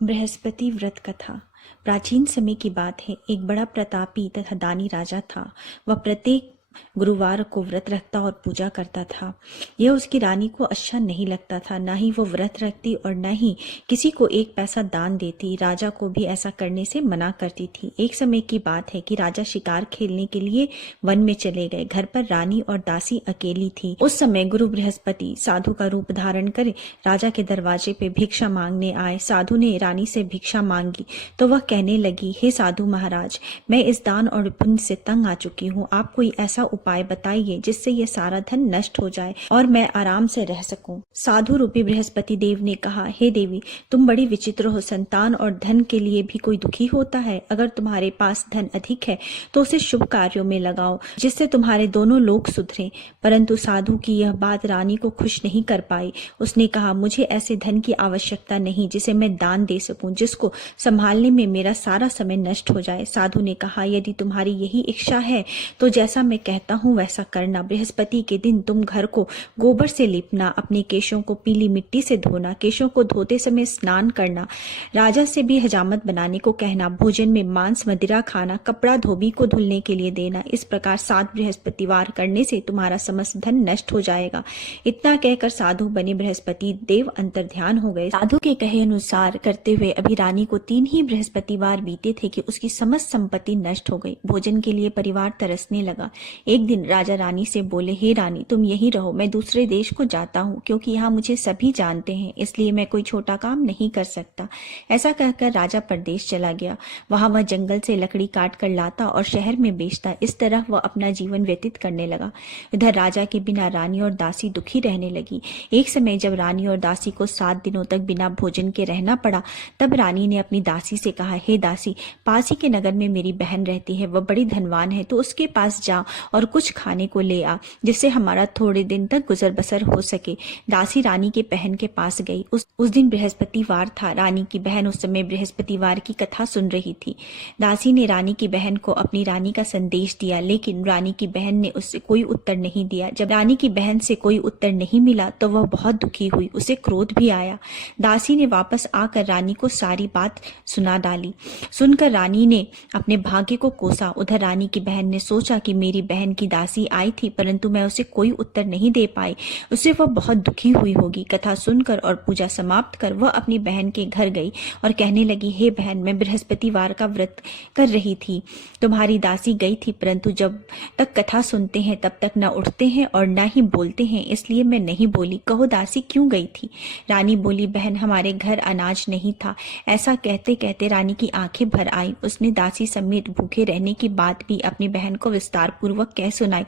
बृहस्पति व्रत कथा। प्राचीन समय की बात है। एक बड़ा प्रतापी तथा दानी राजा था। वह प्रत्येक गुरुवार को व्रत रखता और पूजा करता था। यह उसकी रानी को अच्छा नहीं लगता था। न ही वो व्रत रखती और न ही किसी को एक पैसा दान देती। राजा को भी ऐसा करने से मना करती थी। एक समय की बात है कि राजा शिकार खेलने के लिए वन में चले गए। घर पर रानी और दासी अकेली थी। उस समय गुरु बृहस्पति साधु का रूप धारण कर राजा के दरवाजे पे भिक्षा मांगने आए। साधु ने रानी से भिक्षा मांगी तो वह कहने लगी, हे साधु महाराज, मैं इस दान और पुण्य से तंग आ चुकी हूँ। आप कोई ऐसा उपाय बताइए जिससे ये सारा धन नष्ट हो जाए और मैं आराम से रह सकूं। साधु रूपी बृहस्पति देव ने कहा, हे देवी, तुम बड़ी विचित्र हो। संतान और धन के लिए भी कोई दुखी होता है। अगर तुम्हारे पास धन अधिक है तो उसे शुभ कार्यों में लगाओ जिससे तुम्हारे दोनों लोग सुधरें। परंतु साधु की यह बात रानी को खुश नहीं कर पाई। उसने कहा, मुझे ऐसे धन की आवश्यकता नहीं जिसे मैं दान दे सकूं, जिसको संभालने में मेरा सारा समय नष्ट हो जाए। साधु ने कहा, यदि तुम्हारी यही इच्छा है तो जैसा मैं कहता हूँ वैसा करना। बृहस्पति के दिन तुम घर को गोबर से लिपना, अपने केशों को पीली मिट्टी से धोना, केशों को धोते समय स्नान करना, राजा से भी हजामत बनाने को कहना, भोजन में मांस मदिरा खाना, कपड़ा धोबी को धुलने के लिए देना। इस प्रकार 7 बृहस्पतिवार करने से तुम्हारा समस्त धन नष्ट हो जाएगा। इतना कहकर साधु बने बृहस्पति देव अंतर्ध्यान हो गए। साधु के कहे अनुसार करते हुए अभी रानी को 3 ही बृहस्पतिवार बीते थे कि उसकी समस्त संपत्ति नष्ट हो गई। भोजन के लिए परिवार तरसने लगा। एक दिन राजा रानी से बोले, हे रानी, तुम यहीं रहो, मैं दूसरे देश को जाता हूँ, क्योंकि यहाँ मुझे सभी जानते हैं, इसलिए मैं कोई छोटा काम नहीं कर सकता। ऐसा कहकर राजा परदेश चला गया। वहां वह जंगल से लकड़ी काट कर लाता और शहर में बेचता। इस तरह वह अपना जीवन व्यतीत करने लगा। इधर राजा के बिना रानी और दासी दुखी रहने लगी। एक समय जब रानी और दासी को 7 दिनों तक बिना भोजन के रहना पड़ा, तब रानी ने अपनी दासी से कहा, हे दासी, पास ही के नगर में मेरी बहन रहती है, वह बड़ी धनवान है, तो उसके पास जा और कुछ खाने को ले आ, जिससे हमारा थोड़े दिन तक गुजर बसर हो सके। दासी रानी के बहन के पास गई। उस दिन बृहस्पतिवार था। रानी की बहन उस समय बृहस्पतिवार की कथा सुन रही थी। दासी ने रानी की बहन को अपनी रानी का संदेश दिया, लेकिन रानी की बहन ने उससे कोई उत्तर नहीं दिया। जब रानी की बहन से कोई उत्तर नहीं मिला तो वह बहुत दुखी हुई। उसे क्रोध भी आया। दासी ने वापस आकर रानी को सारी बात सुना डाली। सुनकर रानी ने अपने भाग्य को कोसा। उधर रानी की बहन ने सोचा कि मेरी बहन की दासी आई थी, परंतु मैं उसे कोई उत्तर नहीं दे पाई, उससे वह बहुत दुखी हुई होगी। कथा सुनकर और पूजा समाप्त कर वह अपनी बहन के घर गई और कहने लगी, हे बहन, मैं बृहस्पतिवार का व्रत कर रही थी। तुम्हारी दासी गई थी, परंतु जब तक कथा सुनते हैं तब तक न उठते हैं और न ही बोलते हैं, इसलिए मैं नहीं बोली। कहो दासी क्यों गई थी? रानी बोली, बहन, हमारे घर अनाज नहीं था। ऐसा कहते कहते रानी की आंखें भर आई। उसने दासी समेत भूखे रहने की बात भी अपनी बहन को विस्तार पूर्वक कह सुनाई।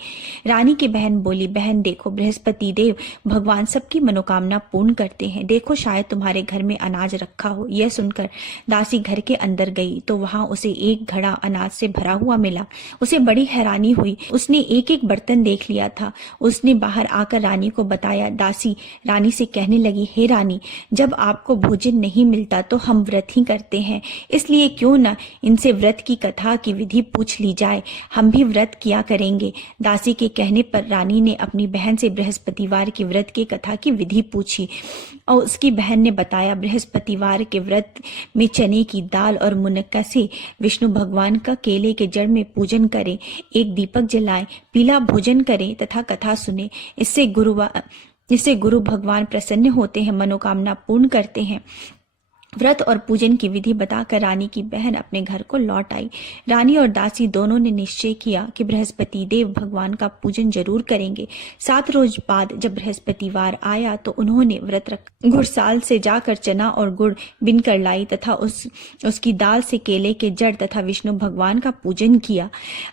रानी की बहन बोली, बहन देखो, बृहस्पति देव भगवान सबकी मनोकामना पूर्ण करते हैं। देखो, शायद तुम्हारे घर में अनाज रखा हो। यह सुनकर दासी घर के अंदर गई तो वहां उसे एक घड़ा अनाज से भरा हुआ मिला। उसे बड़ी हैरानी हुई। उसने एक एक बर्तन देख लिया था। उसने बाहर आकर रानी को बताया। दासी रानी से कहने लगी, हे रानी, जब आपको भोजन नहीं मिलता तो हम व्रत ही करते हैं, इसलिए क्यों न इनसे व्रत की कथा की विधि पूछ ली जाए, हम भी व्रत किया करेंगे। दासी के कहने पर रानी ने अपनी बहन से बृहस्पतिवार की व्रत की कथा की विधि पूछी और उसकी बहन ने बताया, बृहस्पतिवार के व्रत में चने की दाल और मुनक्का से विष्णु भगवान का केले के जड़ में पूजन करें, एक दीपक जलाएं, पीला भोजन करें तथा कथा सुने। इससे गुरु भगवान प्रसन्न होते हैं, मनोकामना पूर्ण करते हैं। व्रत और पूजन की विधि बताकर रानी की बहन अपने घर को लौट आई। रानी और दासी दोनों ने निश्चय किया कि बृहस्पति देव भगवान का पूजन जरूर करेंगे। 7 रोज बाद जब बृहस्पतिवार आया तो उन्होंने व्रत रख घुड़साल से जाकर चना और गुड़ बिन कर लाई तथा उसकी दाल से केले के जड़ तथा विष्णु भगवान का पूजन किया।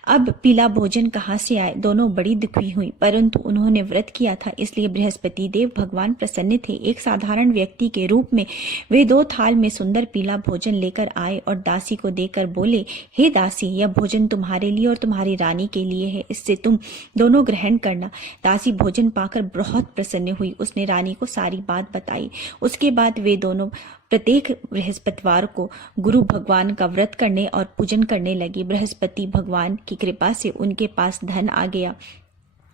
अब पीला भोजन कहाँ से आए? दोनों बड़ी दुखी हुई, परंतु उन्होंने व्रत किया था, इसलिए बृहस्पति देव भगवान प्रसन्न थे। एक साधारण व्यक्ति के रूप में वे 2 थाल में सुंदर पीला भोजन लेकर आए और दासी को देकर बोले, हे दासी, यह भोजन तुम्हारे लिए और तुम्हारी रानी के लिए है, इससे तुम दोनों ग्रहण करना। दासी भोजन पाकर बहुत प्रसन्न हुई। उसने रानी को सारी बात बताई। उसके बाद वे दोनों प्रत्येक बृहस्पतिवार को गुरु भगवान का व्रत करने और पूजन करने लगी। बृहस्पति भगवान की कृपा से उनके पास धन आ गया।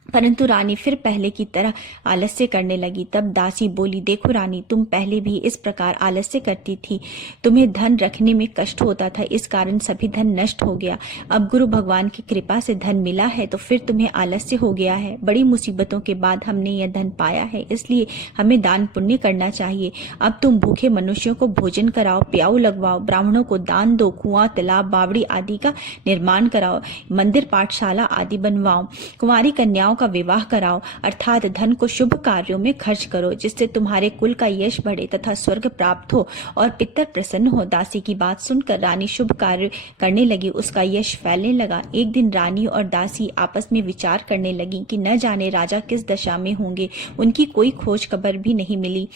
परंतु रानी फिर पहले की तरह आलस्य करने लगी। तब दासी बोली, देखो रानी, तुम पहले भी इस प्रकार आलस्य करती थी। तुम्हें धन रखने में कष्ट होता था, इस कारण सभी धन नष्ट हो गया। अब गुरु भगवान की कृपा से धन मिला है तो फिर तुम्हें आलस्य हो गया है। बड़ी मुसीबतों के बाद हमने यह धन पाया है, इसलिए हमें दान पुण्य करना चाहिए। अब तुम भूखे मनुष्यों को भोजन कराओ, प्याऊ लगवाओ, ब्राह्मणों को दान दो, कुआं, तालाब, बावड़ी आदि का निर्माण कराओ, मंदिर, पाठशाला आदि बनवाओ, कुंवारी कन्याओं का विवाह कराओ, अर्थात धन को शुभ कार्यों में खर्च करो, जिससे तुम्हारे कुल का यश बढ़े तथा स्वर्ग प्राप्त हो और पितर प्रसन्न हो। दासी की बात सुनकर रानी शुभ कार्य करने लगी, उसका यश फैलने लगा। एक दिन रानी और दासी आपस में विचार करने लगी कि न जाने राजा किस दशा में होंगे, उनकी कोई खोज खबर भी नहीं मिली।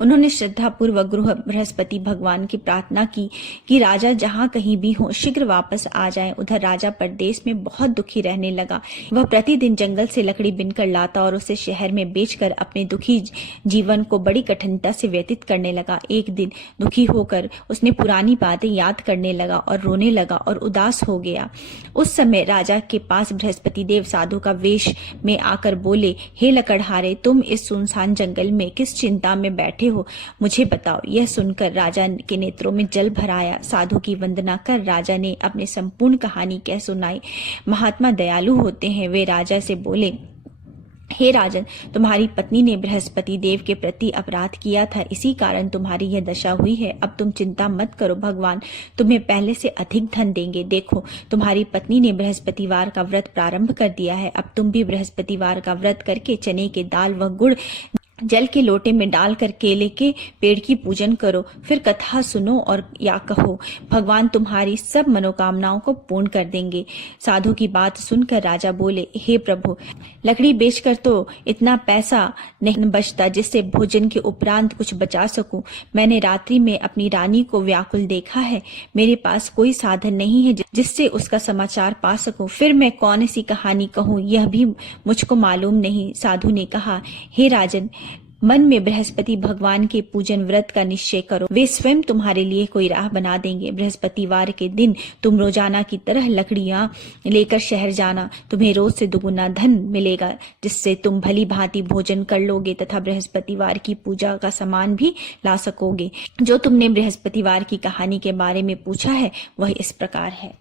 उन्होंने श्रद्धा पूर्वक गुरु बृहस्पति भगवान की प्रार्थना की कि राजा जहाँ कहीं भी हो शीघ्र वापस आ जाएं। उधर राजा परदेश में बहुत दुखी रहने लगा। वह प्रतिदिन जंगल से लकड़ी बिनकर लाता और उसे शहर में बेचकर अपने दुखी जीवन को बड़ी कठिनता से व्यतीत करने लगा। एक दिन दुखी होकर उसने पुरानी बातें याद करने लगा और रोने लगा और उदास हो गया। उस समय राजा के पास बृहस्पति देव साधु का वेश में आकर बोले, हे लकड़हारे, तुम इस सुनसान जंगल में किस चिंता में बैठे हो, मुझे बताओ। यह सुनकर राजा के नेत्रों में जल भर आया। साधु की वंदना कर राजा ने अपनी संपूर्ण कहानी कह सुनाई। महात्मा दयालु होते हैं। वे राजा से बोले, हे राजन, तुम्हारी पत्नी ने बृहस्पति देव के प्रति अपराध किया था, इसी कारण तुम्हारी यह दशा हुई है। अब तुम चिंता मत करो, भगवान तुम्हें पहले से अधिक धन देंगे। देखो, तुम्हारी पत्नी ने बृहस्पतिवार का व्रत प्रारंभ कर दिया है। अब तुम भी बृहस्पतिवार का व्रत करके चने के दाल व गुड़ जल के लोटे में डालकर केले के पेड़ की पूजन करो, फिर कथा सुनो और या कहो, भगवान तुम्हारी सब मनोकामनाओं को पूर्ण कर देंगे। साधु की बात सुनकर राजा बोले, हे प्रभु, लकड़ी बेचकर तो इतना पैसा नहीं बचता जिससे भोजन के उपरांत कुछ बचा सकूं। मैंने रात्रि में अपनी रानी को व्याकुल देखा है। मेरे पास कोई साधन नहीं है जिससे उसका समाचार पा सकूं। फिर मैं कौन सी कहानी कहूं, यह भी मुझको मालूम नहीं। साधु ने कहा, हे राजन, मन में बृहस्पति भगवान के पूजन व्रत का निश्चय करो, वे स्वयं तुम्हारे लिए कोई राह बना देंगे। बृहस्पतिवार के दिन तुम रोजाना की तरह लकड़ियां लेकर शहर जाना। तुम्हें रोज से दुगुना धन मिलेगा, जिससे तुम भली भांति भोजन कर लोगे तथा बृहस्पतिवार की पूजा का सामान भी ला सकोगे। जो तुमने बृहस्पतिवार की कहानी के बारे में पूछा है वह इस प्रकार है।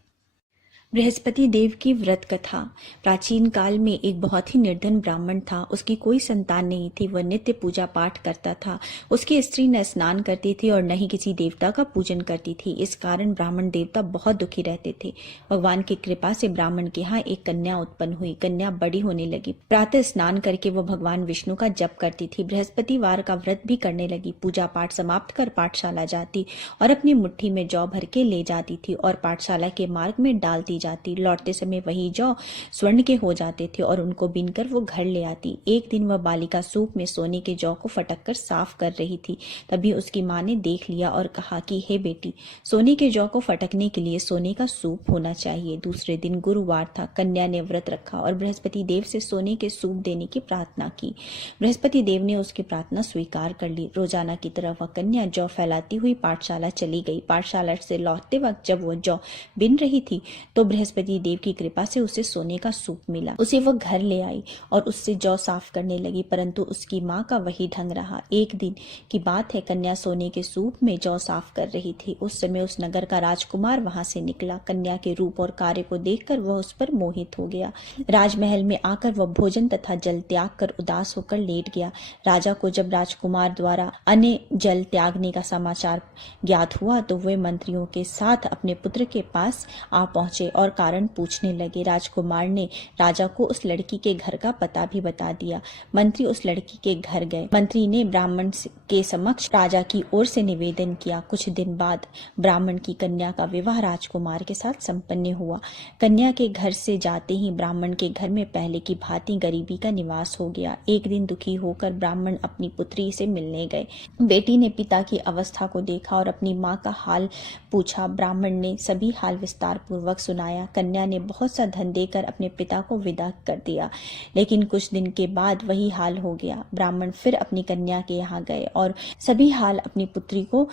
बृहस्पति देव की व्रत कथा। प्राचीन काल में एक बहुत ही निर्धन ब्राह्मण था। उसकी कोई संतान नहीं थी। वह नित्य पूजा पाठ करता था। उसकी स्त्री न स्नान करती थी और न ही किसी देवता का पूजन करती थी। इस कारण ब्राह्मण देवता बहुत दुखी रहते थे। भगवान की कृपा से ब्राह्मण के यहाँ एक कन्या उत्पन्न हुई। कन्या बड़ी होने लगी। प्रातः स्नान करके वह भगवान विष्णु का जप करती थी। बृहस्पतिवार का व्रत भी करने लगी। पूजा पाठ समाप्त कर पाठशाला जाती और अपनी मुट्ठी में जौ भर के ले जाती थी और पाठशाला के मार्ग में डालती जाती। लौटते समय वही जौ स्वर्ण के हो जाते थे और उनको बीनकर वो घर ले आती। एक दिन वह बालिका सूप में सोने के जौ को फटक कर साफ कर रही थी। तभी उसकी माँ ने देख लिया और कहा कि हे बेटी, सोने के जौ को फटकने के लिए सोने का सूप होना चाहिए। दूसरे दिन गुरुवार था। कन्या ने व्रत रखा और बृहस्पति देव से सोने के सूप देने की प्रार्थना की। बृहस्पति देव ने उसकी प्रार्थना स्वीकार कर ली। रोजाना की तरह वह कन्या जौ फैलाती हुई पाठशाला चली गई। पाठशाला से लौटते वक्त जब वह जौ बिन रही थी तो बृहस्पति देव की कृपा से उसे सोने का सूप मिला। उसे वह घर ले आई और उससे जौ साफ करने लगी, परंतु उसकी माँ का वही ढंग रहा। एक दिन की बात है, कन्या सोने के सूप में जौ साफ कर रही थी। उस समय उस नगर का राजकुमार वहां से निकला। कन्या के रूप और कार्य को देखकर वह उस पर मोहित हो गया। राजमहल में आकर वह भोजन तथा जल त्याग कर उदास होकर लेट गया। राजा को जब राजकुमार द्वारा अन्य जल त्यागने का समाचार ज्ञात हुआ तो वे मंत्रियों के साथ अपने पुत्र के पास आ पहुंचे और कारण पूछने लगे। राजकुमार ने राजा को उस लड़की के घर का पता भी बता दिया। मंत्री उस लड़की के घर गए। मंत्री ने ब्राह्मण के समक्ष राजा की ओर से निवेदन किया। कुछ दिन बाद ब्राह्मण की कन्या का विवाह राजकुमार के साथ संपन्न हुआ। कन्या के घर से जाते ही ब्राह्मण के घर में पहले की भांति गरीबी का निवास हो गया। एक दिन दुखी होकर ब्राह्मण अपनी पुत्री से मिलने गए। बेटी ने पिता की अवस्था को देखा और अपनी माँ का हाल पूछा। ब्राह्मण ने सभी हाल विस्तार पूर्वक सुनाया। कन्या ने बहुत सा धन देकर अपने पिता को विदा कर दिया, लेकिन कुछ दिन के बाद वही हाल हो गया। ब्राह्मण फिर अपनी कन्या के यहाँ गए और सभी हाल अपनी पुत्री को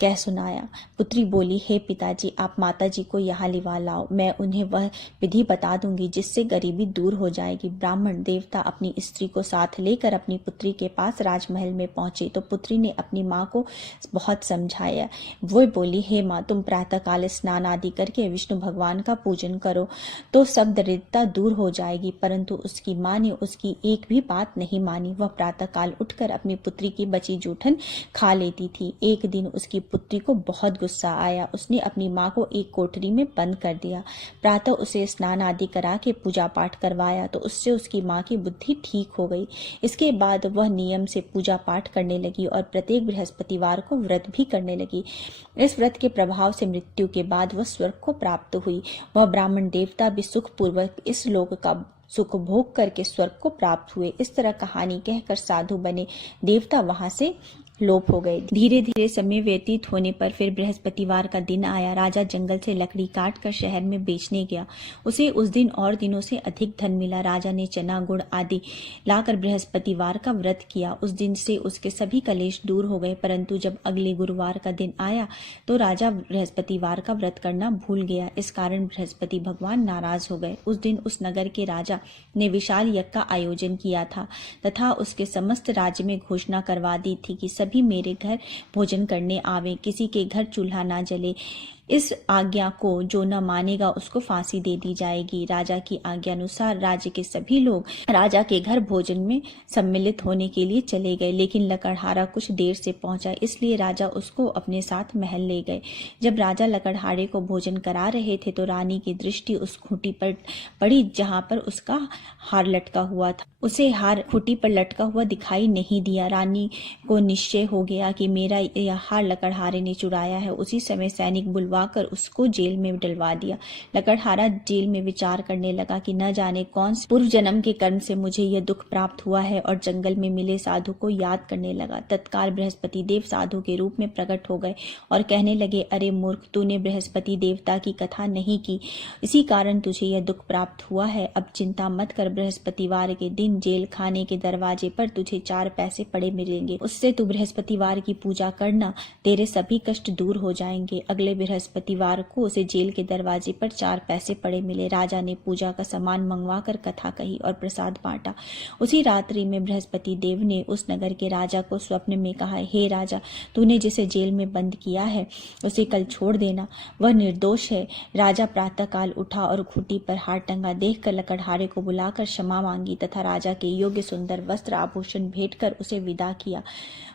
कह सुनाया। पुत्री बोली, हे पिताजी, आप माताजी को यहाँ लिवा लाओ, मैं उन्हें वह विधि बता दूंगी जिससे गरीबी दूर हो जाएगी। ब्राह्मण देवता अपनी स्त्री को साथ लेकर अपनी पुत्री के पास राजमहल में पहुंचे तो पुत्री ने अपनी माँ को बहुत समझाया। वो बोली, हे माँ, तुम प्रातःकाल स्नान आदि करके विष्णु भगवान का पूजन करो तो सब दरिद्रता दूर हो जाएगी। परंतु उसकी माँ ने उसकी एक भी बात नहीं मानी। वह प्रातःकाल उठकर अपनी पुत्री की बची जूठन खा लेती थी। एक दिन उसकी पुत्री को बहुत गुस्सा आया। उसने अपनी माँ को एक कोठरी में बंद कर दिया। प्रातः उसे स्नान आदि करा के पूजा पाठ करवाया तो उससे उसकी माँ की बुद्धि ठीक हो गई। इसके बाद वह नियम से पूजा पाठ करने लगी और प्रत्येक बृहस्पतिवार को व्रत भी करने लगी। इस व्रत के प्रभाव से मृत्यु के बाद वह स्वर्ग को प्राप्त हुई। वह ब्राह्मण देवता भी सुखपूर्वक इस लोक का सुख भोग करके स्वर्ग को प्राप्त हुए। इस तरह कहानी कहकर साधु बने देवता वहां से लोप हो गए। धीरे धीरे समय व्यतीत होने पर फिर बृहस्पतिवार का दिन आया। राजा जंगल से लकड़ी काट कर शहर में बेचने गया। उसे उस दिन और दिनों से अधिक धन मिला। राजा ने चना गुड़ आदि लाकर बृहस्पतिवार का व्रत किया। उस दिन से उसके सभी कलेश दूर हो गए। परंतु जब अगले गुरुवार का दिन आया तो राजा बृहस्पतिवार का व्रत करना भूल गया। इस कारण बृहस्पति भगवान नाराज हो गए। उस दिन उस नगर के राजा ने विशाल यज्ञ का आयोजन किया था तथा उसके समस्त राज्य में घोषणा करवा दी थी कि सभी मेरे घर भोजन करने आवे, किसी के घर चूल्हा ना जले। इस आज्ञा को जो न मानेगा उसको फांसी दे दी जाएगी। राजा की आज्ञा अनुसार राज्य के सभी लोग राजा के घर भोजन में सम्मिलित होने के लिए चले गए, लेकिन लकड़हारा कुछ देर से पहुंचा, इसलिए राजा उसको अपने साथ महल ले गए। जब राजा लकड़हारे को भोजन करा रहे थे तो रानी की दृष्टि उस खूंटी पर पड़ी जहां पर उसका हार लटका हुआ था। उसे हार खूंटी पर लटका हुआ दिखाई नहीं दिया। रानी को निश्चय हो गया कि मेरा यह हार लकड़हारे ने चुराया है। उसी समय सैनिक बुलवाकर उसको जेल में डलवा दिया। लकड़हारा जेल में विचार करने लगा कि न जाने कौन से पूर्व जन्म के कर्म से मुझे यह दुख प्राप्त हुआ है, और जंगल में मिले साधु को याद करने लगा। तत्काल बृहस्पति देव साधु के रूप में प्रकट हो गए और कहने लगे, अरे मूर्ख, तूने बृहस्पति देवता की कथा नहीं की, इसी कारण तुझे यह दुख प्राप्त हुआ है। अब चिंता मत कर, बृहस्पतिवार के दिन जेल खाने के दरवाजे पर तुझे 4 पैसे पड़े मिलेंगे। उससे तू बृहस्पतिवार की पूजा करना, तेरे सभी कष्ट दूर हो जाएंगे। अगले बृहस्पतिवार को उसे जेल के दरवाजे पर 4 पैसे पड़े मिले। राजा ने पूजा का सामान मंगवा कर कथा कही और प्रसाद बांटा। उसी रात्रि में बृहस्पति देव ने उस नगर के राजा को स्वप्न में कहा, हे राजा, तूने जिसे जेल में बंद किया है उसे कल छोड़ देना, वह निर्दोष है। राजा प्रातःकाल उठा और खूंटी पर हार टंगा देखकर लकड़हारे को बुलाकर क्षमा मांगी तथा राजा के योग्य सुंदर वस्त्र आभूषण भेंट कर उसे विदा किया।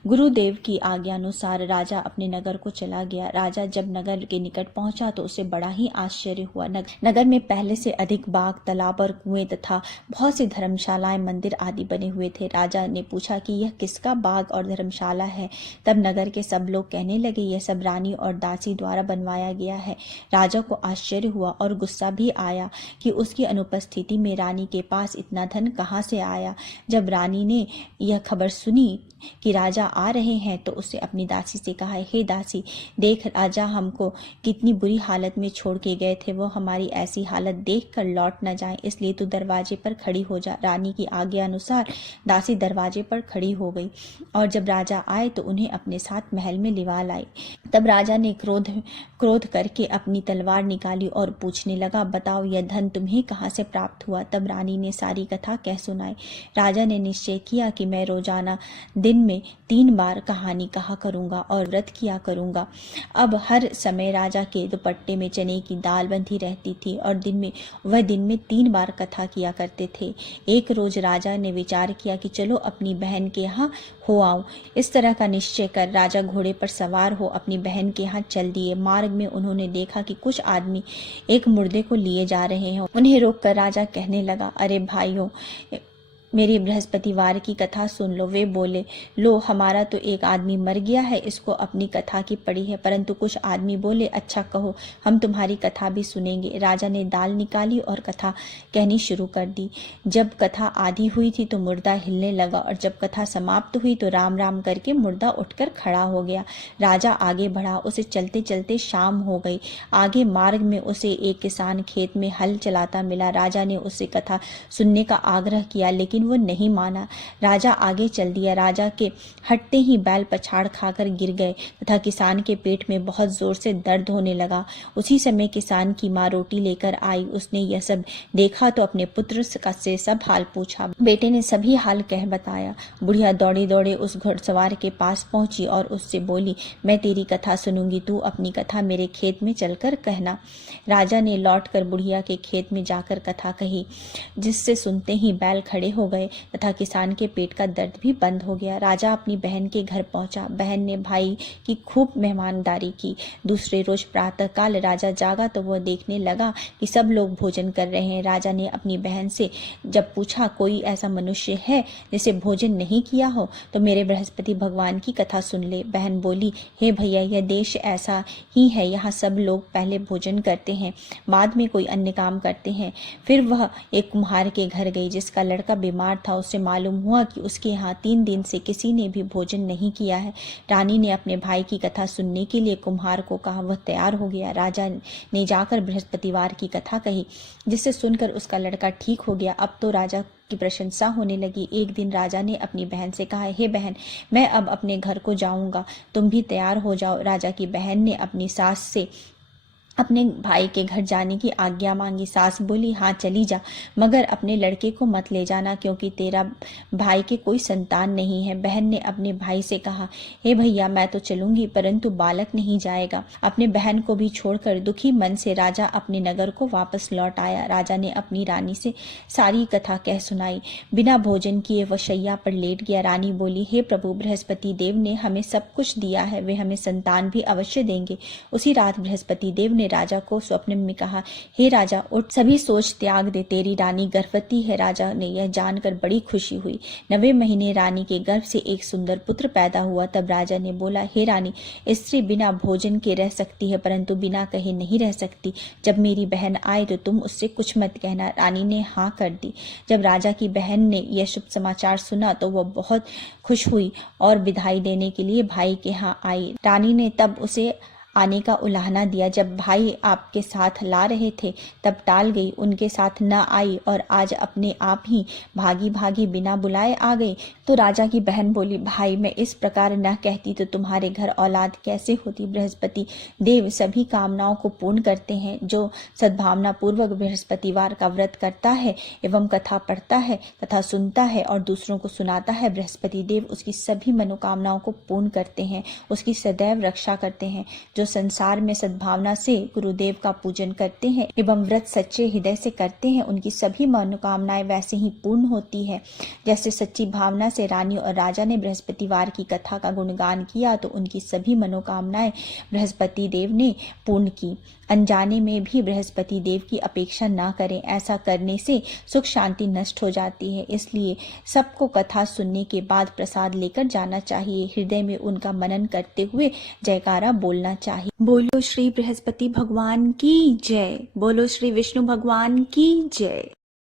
गुरुदेव की आज्ञा अनुसार राजा अपने नगर को चला गया। राजा जब नगर के निकट पहुंचा तो उसे बड़ा ही आश्चर्य हुआ। नगर में पहले से अधिक बाग, तालाब और कुएं तथा बहुत सी धर्मशालाएं, मंदिर आदि बने हुए थे। राजा ने पूछा कि यह किसका बाग और धर्मशाला है। तब नगर के सब लोग कहने लगे, यह सब रानी और दासी द्वारा बनवाया गया है। राजा को आश्चर्य हुआ और गुस्सा भी आया कि उसकी अनुपस्थिति में रानी के पास इतना धन कहाँ से आया। जब रानी ने यह खबर सुनी कि राजा आ रहे हैं तो उसने अपनी दासी से कहा, हे दासी, देख राजा हमको कितनी बुरी हालत में छोड़ के गए थे, वो हमारी ऐसी हालत देखकर लौट न जाए, इसलिए तू दरवाजे पर खड़ी हो जा। रानी की आज्ञा अनुसार दासी दरवाजे पर खड़ी हो गई और जब राजा आए तो उन्हें अपने साथ महल में लिवा लाई। तब राजा ने क्रोध करके अपनी तलवार निकाली और पूछने लगा, बताओ यह धन तुम्हें कहाँ से प्राप्त हुआ। तब रानी ने सारी कथा कह सुनाई। राजा ने निश्चय किया कि मैं रोजाना दिन में 3 बार कहानी कहा करूंगा और व्रत किया करूंगा। अब हर समय राजा के दुपट्टे में चने की दाल बंधी रहती थी और दिन में 3 बार कथा किया करते थे। एक रोज राजा ने विचार किया कि चलो अपनी बहन के यहाँ हो आऊं। इस तरह का निश्चय कर राजा घोड़े पर सवार हो अपनी बहन के यहाँ चल दिए। मार्ग में उन्होंने देखा कि कुछ आदमी एक मुर्दे को लिए जा रहे हैं। उन्हें रोककर राजा कहने लगा, अरे भाइयों, मेरी बृहस्पतिवार की कथा सुन लो। वे बोले, लो, हमारा तो एक आदमी मर गया है, इसको अपनी कथा की पड़ी है। परंतु कुछ आदमी बोले, अच्छा कहो, हम तुम्हारी कथा भी सुनेंगे। राजा ने दाल निकाली और कथा कहनी शुरू कर दी। जब कथा आधी हुई थी तो मुर्दा हिलने लगा और जब कथा समाप्त हुई तो राम राम करके मुर्दा उठकर खड़ा हो गया। राजा आगे बढ़ा। उसे चलते चलते शाम हो गई। आगे मार्ग में उसे एक किसान खेत में हल चलाता मिला। राजा ने उससे कथा सुनने का आग्रह किया, लेकिन लेकिन वो नहीं माना। राजा आगे चल दिया। राजा के हटते ही बैल पछाड़ खाकर गिर गए तथा किसान के पेट में बहुत जोर से दर्द होने लगा। उसी समय किसान की माँ रोटी लेकर आई। उसने यह सब देखा तो अपने पुत्र से सब हाल पूछा। बेटे ने सभी हाल कह बताया। बुढ़िया दौड़े दौड़े उस घुड़सवार के पास पहुंची और उससे बोली, मैं तेरी कथा सुनूंगी, तू अपनी कथा मेरे खेत में चलकर कहना। राजा ने लौटकर बुढ़िया के खेत में जाकर कथा कही, जिससे सुनते ही बैल खड़े हो गए तथा किसान के पेट का दर्द भी बंद हो गया। राजा अपनी बहन के घर पहुंचा। बहन ने भाई की खूब मेहमानदारी की। दूसरे रोज प्रातःकाल राजा जागा तो वह देखने लगा कि सब लोग भोजन कर रहे हैं। राजा ने अपनी बहन से जब पूछा, कोई ऐसा मनुष्य है जिसे भोजन नहीं किया हो तो मेरे बृहस्पति भगवान की कथा सुन ले। बहन बोली, हे भैया, यह देश ऐसा ही है, यहाँ सब लोग पहले भोजन करते हैं, बाद में कोई अन्य काम करते हैं। फिर वह एक कुम्हार के घर गई जिसका लड़का बीमार था। उससे मालूम हुआ कि उसके यहाँ 3 दिन से किसी ने भी भोजन नहीं किया है। रानी ने अपने भाई की कथा सुनने के लिए कुम्हार को कहा। वह तैयार हो गया। राजा ने जाकर बृहस्पतिवार की कथा कही, जिससे सुनकर उसका लड़का ठीक हो गया। अब तो राजा की प्रशंसा होने लगी। एक दिन राजा ने अपनी बहन से कहा, हे बहन, मैं अब अपने घर को जाऊंगा, तुम भी तैयार हो जाओ। राजा की बहन ने अपनी सास से अपने भाई के घर जाने की आज्ञा मांगी। सास बोली, हाँ चली जा, मगर अपने लड़के को मत ले जाना, क्योंकि तेरा भाई के कोई संतान नहीं है। बहन ने अपने भाई से कहा, हे भैया, मैं तो चलूंगी, परंतु बालक नहीं जाएगा। अपने बहन को भी छोड़कर दुखी मन से राजा अपने नगर को वापस लौट आया। राजा ने अपनी रानी से सारी कथा कह सुनाई। बिना भोजन किए वह शैया पर लेट गया। रानी बोली, हे प्रभु, बृहस्पति देव ने हमें सब कुछ दिया है, वे हमें संतान भी अवश्य देंगे। उसी रात बृहस्पति देव ने राजा को स्वप्न में कहा, हे राजा, उठ, सभी सोच त्याग दे, तेरी रानी गर्भवती है। राजा ने यह जानकर बड़ी खुशी हुई। 9वें महीने रानी के गर्भ से एक सुंदर पुत्र पैदा हुआ। तब राजा ने बोला, हे रानी, स्त्री बिना भोजन के रह सकती है, परंतु बिना कहे नहीं रह सकती। जब मेरी बहन आए तो तुम उससे कुछ मत कहना। रानी ने हाँ कर दी। जब राजा की बहन ने यह शुभ समाचार सुना तो वह बहुत खुश हुई और विदाई देने के लिए भाई के यहाँ आई। रानी ने तब उसे आने का उलाहना दिया। जब भाई आपके साथ ला रहे थे तब टाल गई, उनके साथ न आई और आज अपने आप ही भागी भागी बिना बुलाए आ गई। तो राजा की बहन बोली, भाई, मैं इस प्रकार न कहती तो तुम्हारे घर औलाद कैसे होती। बृहस्पति देव सभी कामनाओं को पूर्ण करते हैं। जो सद्भावना पूर्वक बृहस्पतिवार का व्रत करता है एवं कथा पढ़ता है तथा सुनता है और दूसरों को सुनाता है, बृहस्पति देव उसकी सभी मनोकामनाओं को पूर्ण करते हैं, उसकी सदैव रक्षा करते हैं। जो संसार में सद्भावना से गुरुदेव का पूजन करते हैं एवं व्रत सच्चे हृदय से करते हैं, उनकी सभी मनोकामनाएं वैसे ही पूर्ण होती है। जैसे सच्ची भावना से रानी और राजा ने बृहस्पतिवार की कथा का गुणगान किया तो उनकी सभी मनोकामनाएं बृहस्पति देव ने पूर्ण की। अनजाने में भी बृहस्पति देव की अपेक्षा न करें, ऐसा करने से सुख शांति नष्ट हो जाती है। इसलिए सबको कथा सुनने के बाद प्रसाद लेकर जाना चाहिए। हृदय में उनका मनन करते हुए जयकारा बोलना चाहिए। बोलो श्री बृहस्पति भगवान की जय। बोलो श्री विष्णु भगवान की जय।